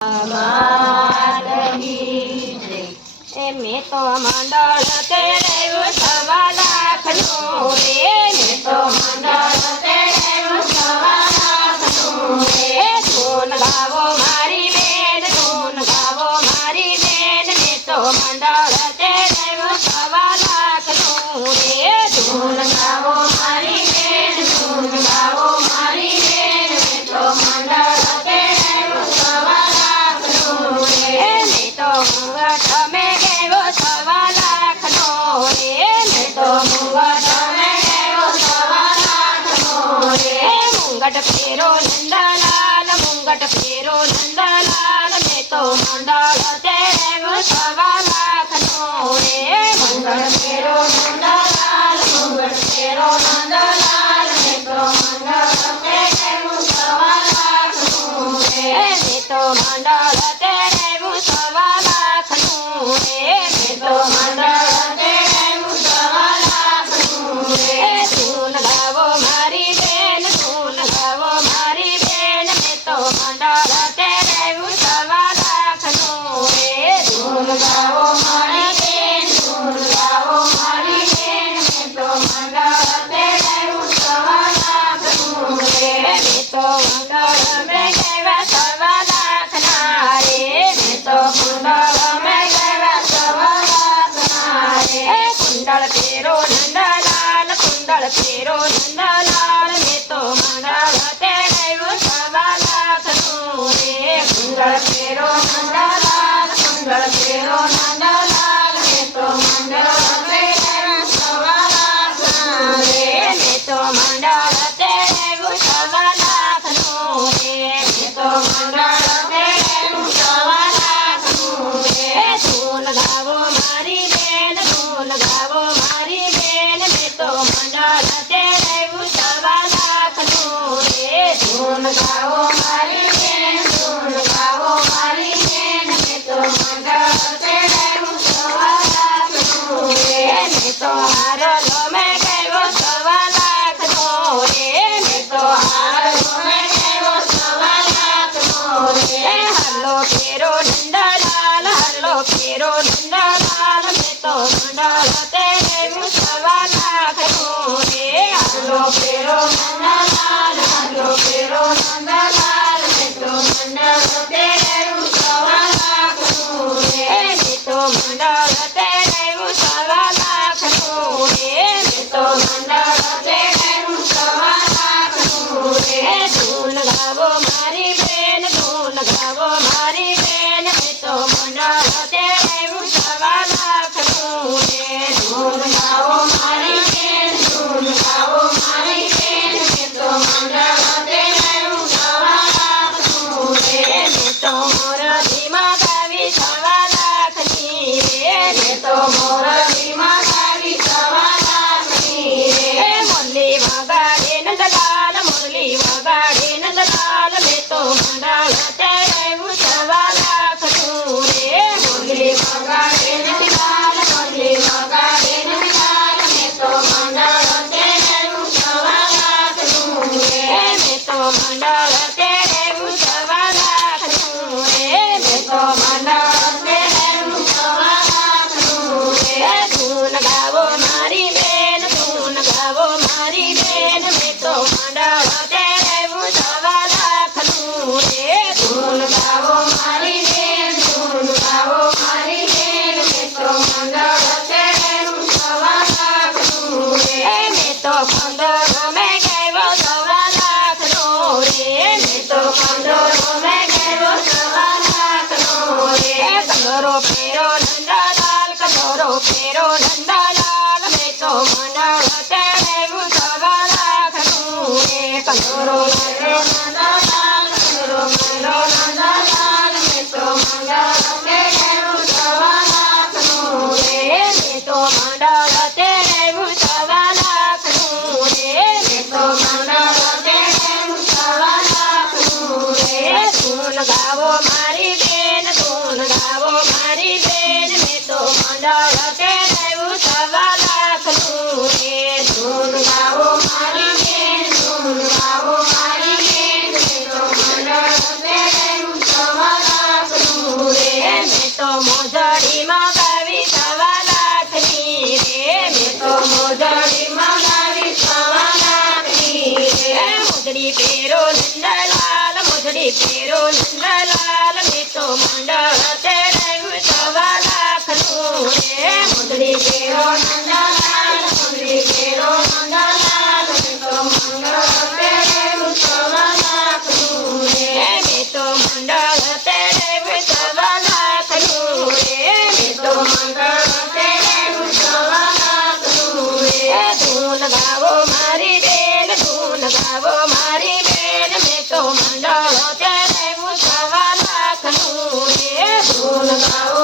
મેં તો મંડળ તેડ્યું 1.25 લાખનું રે. મેં તો મંડળ તેડ્યું 1.25 લાખનું રે. ધૂન ગાવો મારી બેન, ધૂન ગાવો મારી બેન. મેં તો મંડળ તેડ્યું 1.25 લાખનું રે. ધૂન ગાવો મારી બેન, ધૂન ગાવો મારી બેન. મેં તો મંડળ તેડ્યું 1.25 લાખનું રે. મેં તો મુંગટ મેં ગયો 1.25 લાખનો રે. મેં તો મુંગટ મેં ગયો 1.25 લાખનો રે. મુંગટ ફેરો નંદલાલ, મુંગટ ફેરો નંદલાલ. મેં તો મંડળ તેડ્યું 1.25 લાખનો રે. મુંગટ ફેરો નંદલાલ, મુંગટ ફેરો નંદલાલ. મેં તો મંડળ તેડ્યું 1.25 લાખનું રે. મેં તો મંડળ તેડ્યું 1.25 લાખનું રે. મેં તો મંડળ તેડ્યું 1.25 લાખનું રે. ધૂન ગાવો મારી બેન, ધૂન ગાવો મારી બેન. મેં તો મંડળ તેડ્યું 1.25 લાખનું રે. ધૂન ગાવો મારી બેન, ધૂન ગાવો મારી બેન. મેં તો મંડળ તેડ્યું 1.25 લાખનું રે. મેં તો મંડળ મેં ગયા 1.25 લાખના રે. મેં તો મંડળ મેં ગયા 1.25 લાખના રે. કુંડળ ફેરો નંદલાલ, કુંડળ ફેરો નંદલાલ. મેં તો મંડળ તેડ્યું 1.25 લાખનું રે. કુંડળ ફેરો નંદલાલ, કુંડળ ફેરો નંદલાલ. મેં તો મંડળ તેડ્યું 1.25 લાખના રે. મેં તો મંડળ તેડ્યું 1.25 લાખનું રે. મેં તો મંડળ તેડ્યું 1.25 લાખનું રે. ધૂન ગાવો મારી બેન, ધૂન ગાવો મારી બેન. મેં તો મંડળ તેડ્યું 1.25 લાખનું રે. ધૂન ગાવો મારી બેન, ધૂન ગાવો મારી બેન. મેં તો મંડળ તેડ્યું 1.25 લાખનું રે. મેં તો હારલો મેં ગયો 1.25 લાખનો રે. મેં તો હારલો મેં ગયો 1.25 લાખનો રે. હરલો ફેરો નંદલાલ, હરલો ફેરો નંદલાલ. મેં તો મંડળ તેડ્યું 1.25 લાખનું રે. હરલો ફેરો નંદલાલ, હરલો ફેરો નંદલાલ. મેં તો મંડળ તેડ્યું 1.25 લાખનું રે. મેં તો મંડળ તેડ્યું 1.25 લાખનું રે. મેં તો મંડળ તેડ્યું 1.25 લાખનું રે. ધૂન ગાવો મારી બેન, ધૂન ગાવો મારી બેન. મેં તો મંડળ તેડ્યું 1.25 લાખનું રે. ધૂન ગાવો મારી બેન, ધૂન ગાવો મારી બેન. મેં તો મંડળ તેડ્યું 1.25 લાખનું રે. મેં તો મોરબીમાં ગાવી 1.25 લાખની રે. મેં તો મોરબીમાં ગાવી 1.25 લાખની રે. મુરલી વગાડે નંદલાલ, મુરલી વગાડે નંદલાલ. મેં તો મંડળ તેડ્યું 1.25 લાખનું રે. મુરલી વગાડે નંદલાલ, મુરલી વગાડે નંદલાલ. મેં તો મંડળ તેડ્યું 1.25 લાખનું રે. મેં તો મંડળ તેડ્યું 1.25 લાખનું રે. મેં તો મંડળ તેડ્યું 1.25 લાખનું રે. ધૂન ગાવો મારી બેન, ધૂન ગાવો મારી બેન. મેં તો મંડળ તેડ્યું 1.25 લાખનું રે. ધૂન ગાવો મારી બેન, ધૂન ગાવો મારી બેન. મેં તો મંડળ તેડ્યું 1.25 લાખનું રે. મેં તો કંદોરો મેં ગયો 1.25 લાખનો રે. મેં તો કંદોરો મેં ગયો 1.25 લાખનો રે. કંદોરો ફેરો નંદલાલ, કંદોરો ફેરો નંદલાલ. મેં તો મંડળ તેડ્યું 1.25 લાખનું રે. કંદોરો ફેરો નંદલાલ, કંદોરો ફેરો નંદલાલ. મેં તો મંડળ તેડ્યું 1.25 લાખનું રે. મેં તો મંડળ તેડ્યું 1.25 લાખનું રે. મેં તો મંડળ તેડ્યું 1.25 લાખનું રે. ધૂન ગાવો મારી બેન, ધૂન ગાવો મારી બેન. મેં તો મંડળ તેડ્યું 1.25 લાખનું રે. ધૂન ગાવો મારી બેન, ધૂન ગાવો મારી બેન. મેં તો મંડળ તેડ્યું 1.25 તેડાવ્યો નંદલાલ મેં તો મંડળ તેડાવ્યું 1.5 લાખનું રે મુંદડી કેરો નંદલાલ મુંદડી કેરો નંદલાલ મેં તો મંડળ તેડાવ્યું 1.5 લાખનું રે મેં તો મંડળ તેડાવ્યું 1.5 લાખનું રે મેં તો મંડળ તેડાવ્યું 1.5 લાખનું રે ધૂન ગાવો મારી બેન ધૂન ગાવો મારી બેન મેં તો મંડળ તેડાવ્યું 1.5 લાખનું રે ધૂન ગાવો